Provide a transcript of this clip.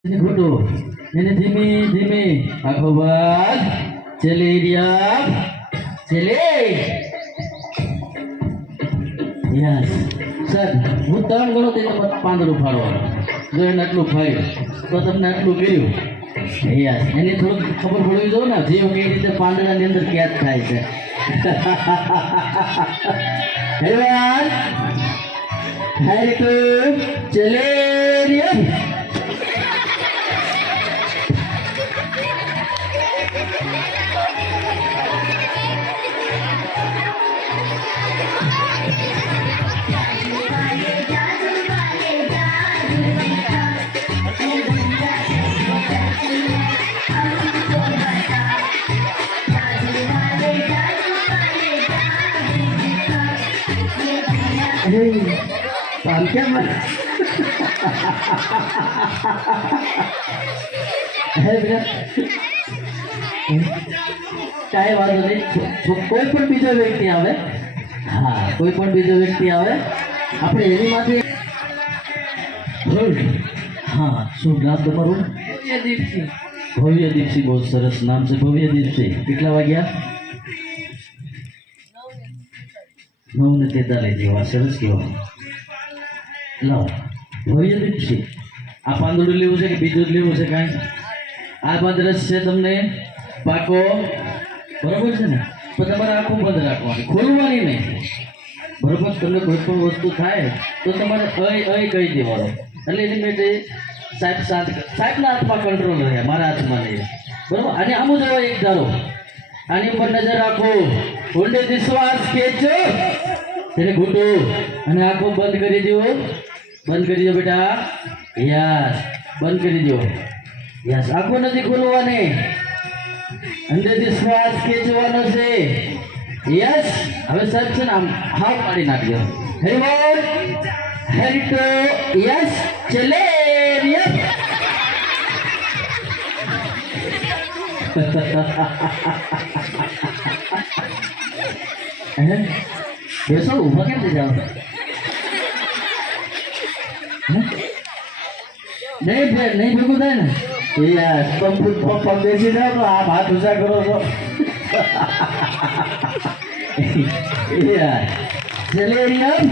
ini bodoh. Ini Jimmy, Jimmy. Aku buat cili diam. Cili. Yes. Sir, hutan kalau tidak dapat pandu baru. Jangan nak lu bayu. Tetap nak lu bayu. Yes. Ini थोड़ा खबर बोलो जो ना जी okay इधर पांडे ना निंदर क्या था इसे. Hello यार. Hari tu cili diam. Paham क्या मत है बेटा चाहे वाला नहीं कोई पण बीजो व्यक्ति आवे हाँ कोई पण बीजो व्यक्ति आवे આપણે એની માથે हाँ શું નામ તમારું ભવ્યદીપસિંહ બહુ સરસ નામ છે ભવ્યદીપસિંહ કેટલા વાગ્યા 9:43 જેવા સરસ કહેવા લાવ ભવ્યદીપસિંહ આ પાંદડું લેવું છે કે બીજું જ લેવું છે કાંઈ આ બંધ રસ છે તમને પાકો બરોબર છે ને તો તમારે આખું બંધ રાખવાનું ખોલવાની નહીં બરોબર તમને કોઈ પણ વસ્તુ થાય તો તમારે અય કહી દેવાનો એટલે એની માટે સાહેબના હાથમાં કંટ્રોલ રહે મારા હાથમાં નહીં બરોબર અને આમ જ એક ધારો આની ઉપર નજર રાખો ઊંડેથી શ્વાસ ખેંચો તેને ઘૂંટો અને આંખો બંધ કરી દો બેટા યસ બંધ કરી દો યસ આંખો નથી ખોલવાની અંદરથી શ્વાસ ખેંચવાનો છે યસ હવે સર છે ને આમ હાવ પાડી નાખજો હેરી બોલ હેરી ટુ યસ ચલે યસ બેસો ઊભા કેમ થઈ જાવ નહીં ભેગું થાય ને યસ પગ બેસી જાઓ તો આમ હાથ ઊંચા કરો છો યસ ચલે રિયમ